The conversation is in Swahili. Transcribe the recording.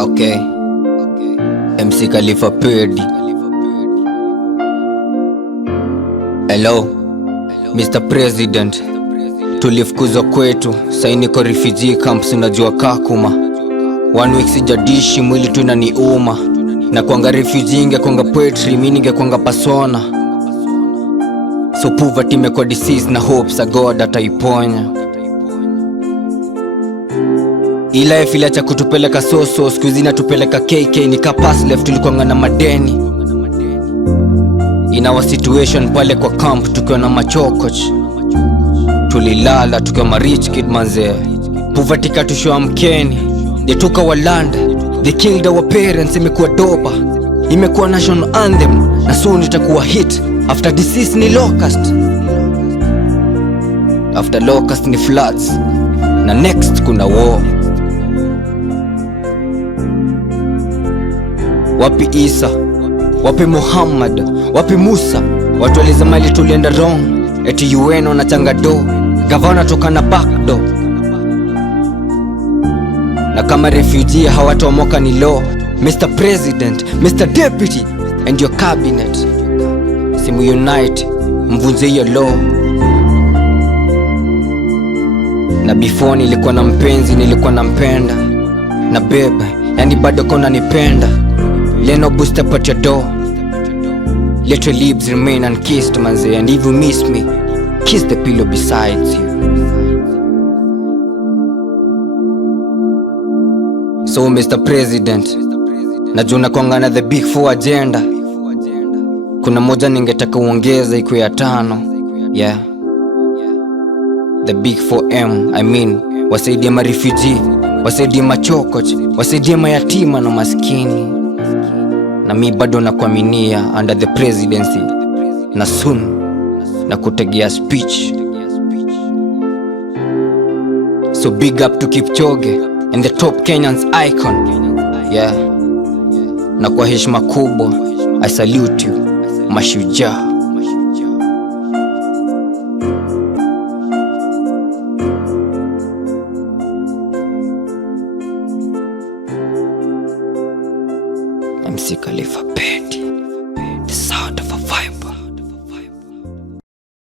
Okay. MC Khalifa Pedi. Hello Mr. President, tulifukuzwa kwetu, sahi niko refugee camps, unajua Kakuma. 1 week sijadishi, mwili tu inaniuma. Na kuanga refugee ingekwanga poetry, mimi ningekwanga persona. So poverty imekuwa disease na hopes God ataiponya. Ila ifiliacha kutupeleka soso, siku hizi inatupeleka KK, nika pass left tulikuanga na madeni. In our situation pale kwa camp tukiwa na machokoch, tulilala tukiwa ma rich kid manze. Poverty katushoa mkeni, they took our land, they killed our parents. Imekuwa doba, imekuwa national anthem, na soon itakuwa hit. After disease ni locust, after locust ni floods, na next kuna war. Wapi Isa, wapi Muhammad, wapi Musa? Watu walisema ili tulienda wrong, eti UN wanachanga do, gavana toka na backdoor. Na kama refugee hawatomoka ni law. Mr. President, Mr. Deputy and your cabinet, simu unite, mvunje hiyo law. Na before nilikuwa na mpenzi, nilikuwa na mpenda, na bebe, yani bado kona nipenda. Leno booster at your door, let your lips remain unkissed manze. And if you miss me, kiss the pillow beside you. So Mr. President, najua kuangana the big 4 agenda. Kuna moja ningetaka uongeze ikuwe ya 5. Yeah, the big 4M, I mean, wasaidie ma refugee, wasaidie machokoch, wasaidie mayatima na maskini. Na mi bado na kuaminia under the presidency, na soon na kutegea speech. So big up to Kipchoge and the top Kenyans icon. Yeah, na kwa heshima kubwa I salute you, mashujaa. MC Khalifa Pedi.